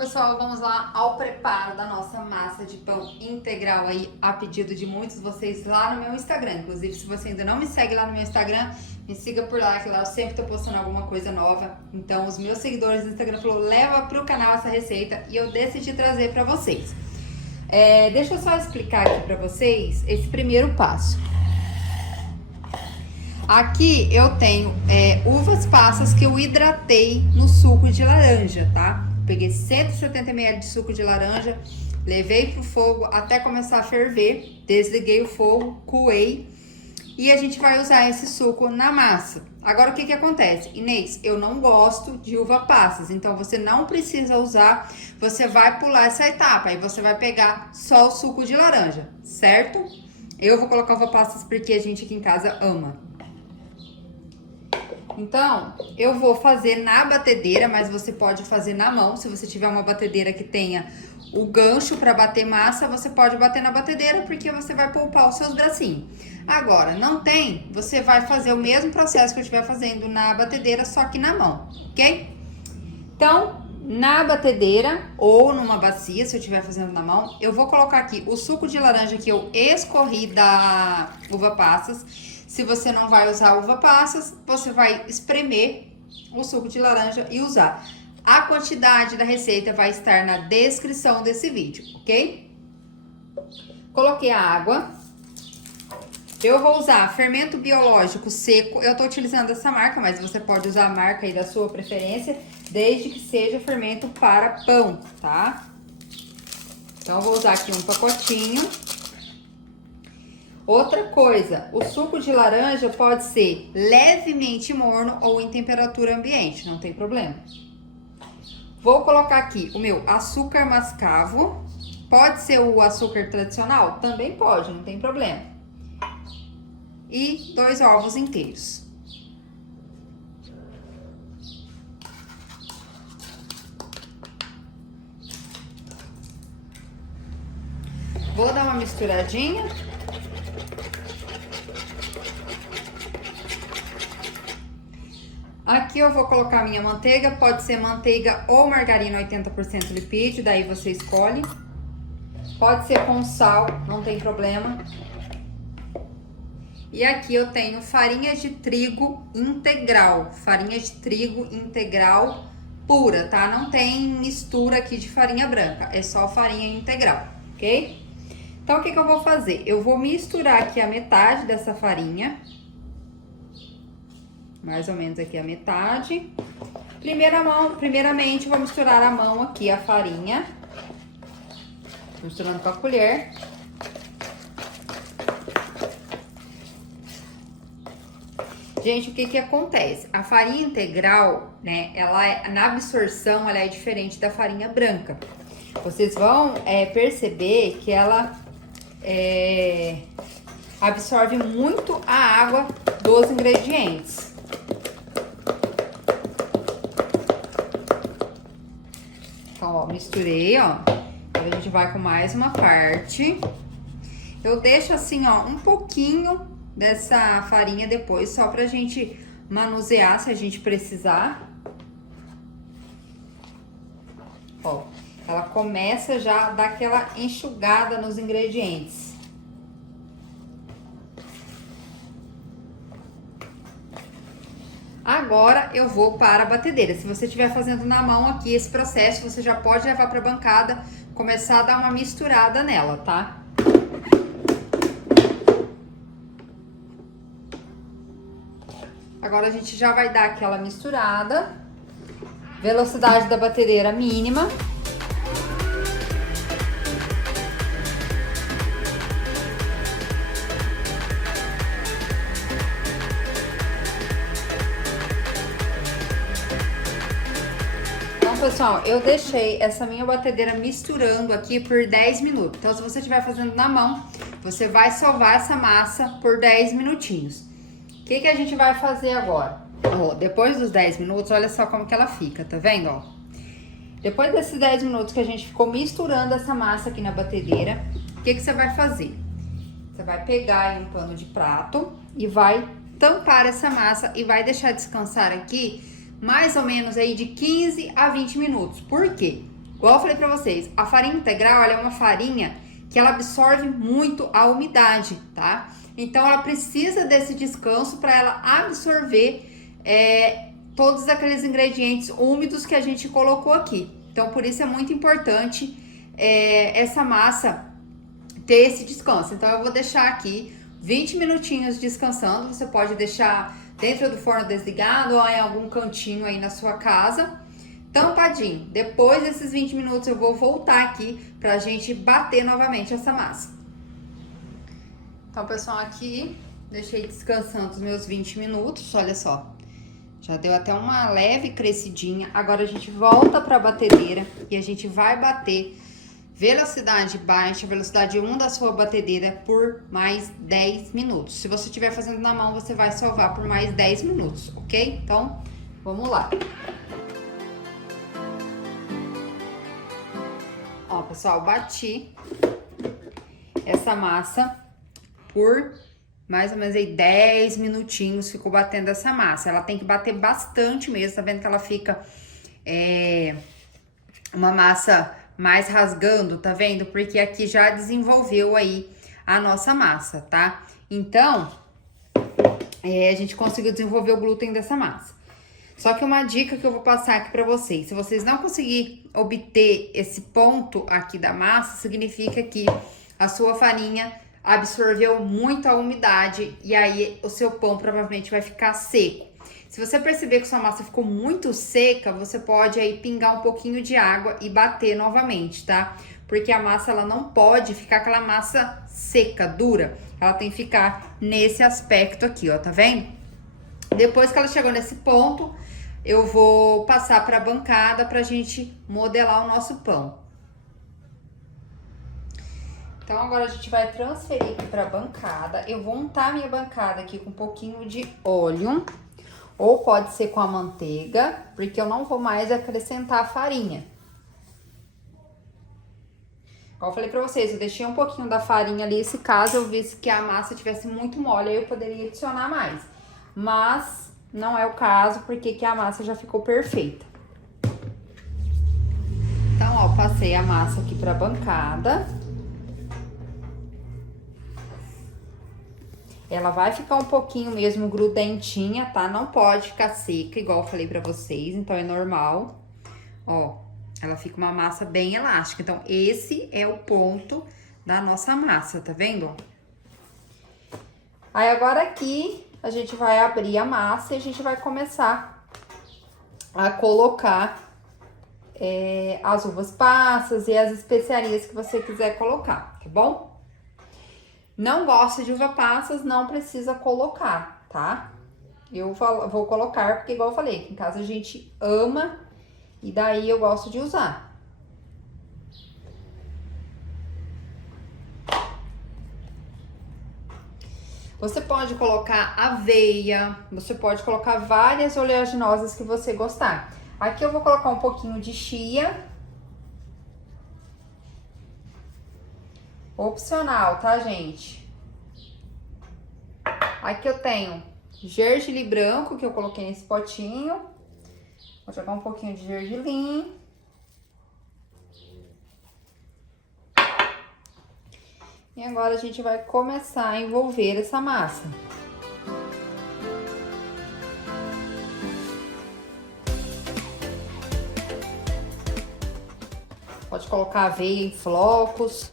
pessoal, vamos lá ao preparo da nossa massa de pão integral aí, a pedido de muitos de vocês lá no meu Instagram. Inclusive, se você ainda não me segue lá no meu Instagram, me siga por lá, que lá eu sempre tô postando alguma coisa nova. Então, os meus seguidores do Instagram falaram, leva pro canal essa receita e eu decidi trazer pra vocês. Deixa eu só explicar aqui pra vocês esse primeiro passo. Aqui eu tenho uvas passas que eu hidratei no suco de laranja, tá? Peguei 170 ml de suco de laranja, levei pro fogo até começar a ferver, desliguei o fogo, coei e a gente vai usar esse suco na massa. Agora o que acontece? Inês, eu não gosto de uva passas, então você não precisa usar, você vai pular essa etapa, aí você vai pegar só o suco de laranja, certo? Eu vou colocar uva passas porque a gente aqui em casa ama. Então, eu vou fazer na batedeira, mas você pode fazer na mão. Se você tiver uma batedeira que tenha o gancho para bater massa, você pode bater na batedeira, porque você vai poupar os seus bracinhos. Agora, não tem, você vai fazer o mesmo processo que eu estiver fazendo na batedeira, só que na mão, ok? Então, na batedeira ou numa bacia, se eu estiver fazendo na mão, eu vou colocar aqui o suco de laranja que eu escorri da uva passas. Se você não vai usar uva passas, você vai espremer o suco de laranja e usar. A quantidade da receita vai estar na descrição desse vídeo, ok? Coloquei a água. Eu vou usar fermento biológico seco. Eu tô utilizando essa marca, mas você pode usar a marca aí da sua preferência, desde que seja fermento para pão, tá? Então, eu vou usar aqui um pacotinho. Outra coisa, o suco de laranja pode ser levemente morno ou em temperatura ambiente, não tem problema. Vou colocar aqui o meu açúcar mascavo. Pode ser o açúcar tradicional? Também pode, não tem problema. E 2 ovos inteiros. Vou dar uma misturadinha. Aqui eu vou colocar minha manteiga, pode ser manteiga ou margarina 80% lipídio, daí você escolhe. Pode ser com sal, não tem problema. E aqui eu tenho farinha de trigo integral pura, tá? Não tem mistura aqui de farinha branca, é só farinha integral, ok? Então, o que eu vou fazer? Eu vou misturar aqui a metade dessa farinha. Mais ou menos aqui a metade. Primeiramente, vou misturar a mão aqui, a farinha. Misturando com a colher. Gente, o que acontece? A farinha integral, né, na absorção, ela é diferente da farinha branca. Vocês vão perceber que ela absorve muito a água dos ingredientes. Então, ó, misturei, ó. Agora a gente vai com mais uma parte. Eu deixo assim, ó, um pouquinho dessa farinha depois, só pra gente manusear se a gente precisar. Ó, ela começa já a dar aquela enxugada nos ingredientes. Agora eu vou para a batedeira. Se você estiver fazendo na mão aqui esse processo, você já pode levar para a bancada, começar a dar uma misturada nela, tá? Agora a gente já vai dar aquela misturada. Velocidade da batedeira mínima. Pessoal, eu deixei essa minha batedeira misturando aqui por 10 minutos. Então, se você estiver fazendo na mão, você vai sovar essa massa por 10 minutinhos. O que a gente vai fazer agora? Ó, depois dos 10 minutos, olha só como que ela fica, tá vendo, ó? Depois desses 10 minutos que a gente ficou misturando essa massa aqui na batedeira, o que você vai fazer? Você vai pegar aí um pano de prato e vai tampar essa massa e vai deixar descansar aqui mais ou menos aí de 15 a 20 minutos. Por quê? Igual eu falei pra vocês, a farinha integral, ela é uma farinha que ela absorve muito a umidade, tá? Então, ela precisa desse descanso para ela absorver todos aqueles ingredientes úmidos que a gente colocou aqui. Então, por isso é muito importante essa massa ter esse descanso. Então, eu vou deixar aqui 20 minutinhos descansando. Você pode deixar dentro do forno desligado ou em algum cantinho aí na sua casa, tampadinho. Depois desses 20 minutos eu vou voltar aqui pra gente bater novamente essa massa. Então, pessoal, aqui deixei descansando os meus 20 minutos, olha só. Já deu até uma leve crescidinha. Agora a gente volta pra batedeira e a gente vai bater velocidade baixa, velocidade 1 da sua batedeira por mais 10 minutos. Se você estiver fazendo na mão, você vai salvar por mais 10 minutos, ok? Então, vamos lá. Ó, pessoal, bati essa massa por mais ou menos aí 10 minutinhos, ficou batendo essa massa. Ela tem que bater bastante mesmo, tá vendo que ela fica uma massa mais rasgando, tá vendo? Porque aqui já desenvolveu aí a nossa massa, tá? Então, a gente conseguiu desenvolver o glúten dessa massa. Só que uma dica que eu vou passar aqui pra vocês, se vocês não conseguirem obter esse ponto aqui da massa, significa que a sua farinha absorveu muito a umidade e aí o seu pão provavelmente vai ficar seco. Se você perceber que sua massa ficou muito seca, você pode aí pingar um pouquinho de água e bater novamente, tá? Porque a massa, ela não pode ficar aquela massa seca, dura. Ela tem que ficar nesse aspecto aqui, ó, tá vendo? Depois que ela chegou nesse ponto, eu vou passar pra bancada pra gente modelar o nosso pão. Então, agora a gente vai transferir aqui pra bancada. Eu vou untar minha bancada aqui com um pouquinho de óleo. Ou pode ser com a manteiga, porque eu não vou mais acrescentar farinha. Como eu falei pra vocês, eu deixei um pouquinho da farinha ali, se caso eu visse que a massa tivesse muito mole, aí eu poderia adicionar mais. Mas não é o caso, porque que a massa já ficou perfeita. Então, ó, passei a massa aqui pra bancada. Ela vai ficar um pouquinho mesmo grudentinha, tá? Não pode ficar seca, igual eu falei pra vocês, então é normal. Ó, ela fica uma massa bem elástica. Então, esse é o ponto da nossa massa, tá vendo? Aí, agora aqui, a gente vai abrir a massa e a gente vai começar a colocar as uvas passas e as especiarias que você quiser colocar, tá bom? Não gosta de uva passas, não precisa colocar, tá? Eu vou colocar porque, igual eu falei, aqui em casa a gente ama e daí eu gosto de usar. Você pode colocar aveia, você pode colocar várias oleaginosas que você gostar. Aqui eu vou colocar um pouquinho de chia. Opcional, tá, gente? Aqui eu tenho gergelim branco, que eu coloquei nesse potinho. Vou jogar um pouquinho de gergelim. E agora a gente vai começar a envolver essa massa. Pode colocar aveia em flocos.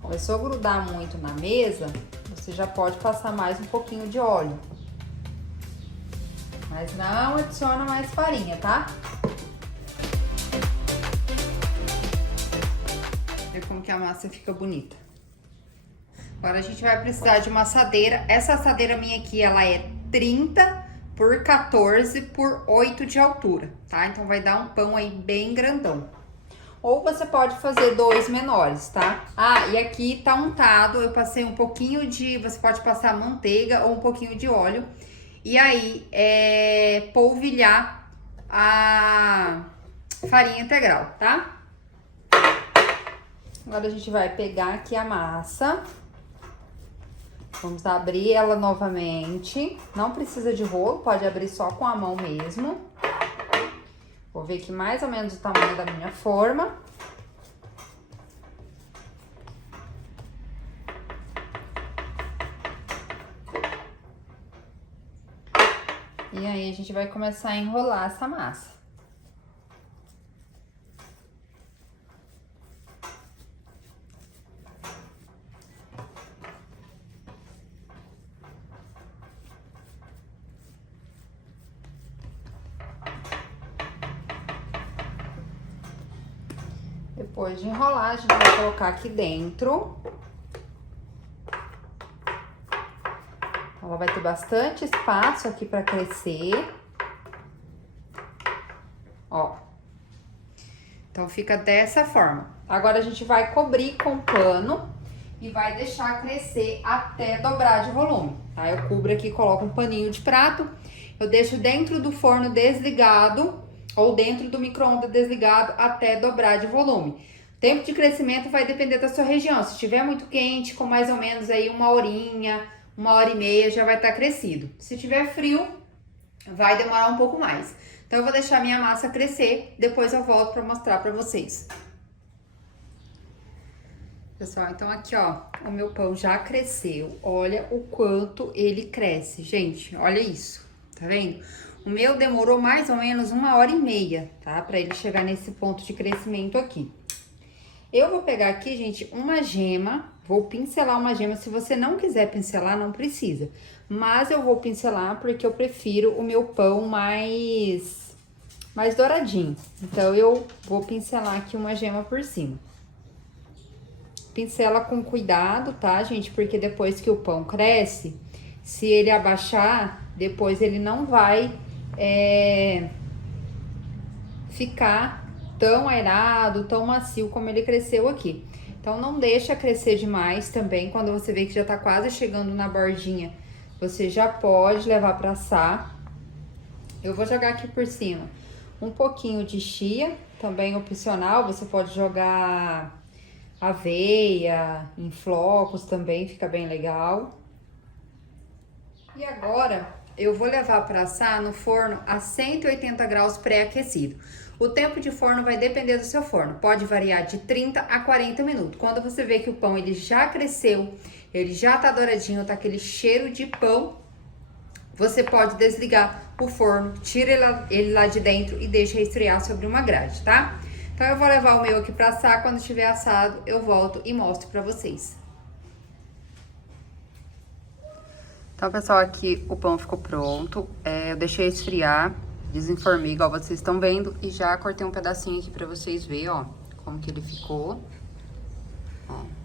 Começou a grudar muito na mesa, você já pode passar mais um pouquinho de óleo. Mas não adiciona mais farinha, tá? Olha como que a massa fica bonita. Agora a gente vai precisar de uma assadeira. Essa assadeira minha aqui, ela é 30 por 14 por 8 de altura, tá? Então vai dar um pão aí bem grandão. Ou você pode fazer 2 menores, tá? Ah, e aqui tá untado, eu passei um pouquinho de... Você pode passar manteiga ou um pouquinho de óleo. E aí, polvilhar a farinha integral, tá? Agora a gente vai pegar aqui a massa. Vamos abrir ela novamente. Não precisa de rolo, pode abrir só com a mão mesmo. Vou ver aqui mais ou menos o tamanho da minha forma. E aí, a gente vai começar a enrolar essa massa. Depois de enrolar, a gente vai colocar aqui dentro. Ela vai ter bastante espaço aqui pra crescer. Ó. Então, fica dessa forma. Agora, a gente vai cobrir com pano e vai deixar crescer até dobrar de volume. Tá? Eu cubro aqui, coloco um paninho de prato. Eu deixo dentro do forno desligado ou dentro do micro-ondas desligado até dobrar de volume. O tempo de crescimento vai depender da sua região. Se estiver muito quente, com mais ou menos aí 1 horinha, 1 hora e meia, já vai estar crescido. Se tiver frio, vai demorar um pouco mais. Então, eu vou deixar minha massa crescer, depois eu volto para mostrar para vocês. Pessoal, então aqui, ó, o meu pão já cresceu. Olha o quanto ele cresce, gente, olha isso, tá vendo? O meu demorou mais ou menos 1 hora e meia, tá? Pra ele chegar nesse ponto de crescimento aqui. Eu vou pegar aqui, gente, uma gema, vou pincelar uma gema. Se você não quiser pincelar, não precisa. Mas eu vou pincelar porque eu prefiro o meu pão mais douradinho. Então, eu vou pincelar aqui uma gema por cima. Pincela com cuidado, tá, gente? Porque depois que o pão cresce, se ele abaixar, depois ele não vai ficar tão aerado, tão macio como ele cresceu aqui. Então, não deixa crescer demais também. Quando você vê que já tá quase chegando na bordinha, você já pode levar pra assar. Eu vou jogar aqui por cima um pouquinho de chia, também opcional. Você pode jogar aveia em flocos também, fica bem legal. E agora, eu vou levar para assar no forno a 180 graus pré-aquecido. O tempo de forno vai depender do seu forno, pode variar de 30 a 40 minutos. Quando você vê que o pão ele já cresceu, ele já tá douradinho, tá aquele cheiro de pão, você pode desligar o forno, tira ele lá de dentro e deixa esfriar sobre uma grade, tá? Então, eu vou levar o meu aqui pra assar. Quando estiver assado, eu volto e mostro pra vocês. Então, pessoal, aqui o pão ficou pronto. Eu deixei esfriar, desenformei, igual vocês estão vendo. E já cortei um pedacinho aqui pra vocês verem, ó, como que ele ficou. Ó.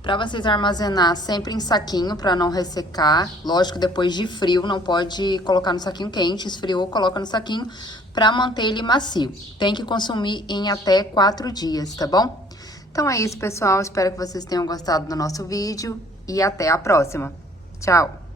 Pra vocês armazenar sempre em saquinho, pra não ressecar. Lógico, depois de frio, não pode colocar no saquinho quente. Esfriou, coloca no saquinho pra manter ele macio. Tem que consumir em até 4 dias, tá bom? Então é isso, pessoal. Espero que vocês tenham gostado do nosso vídeo e até a próxima. Tchau!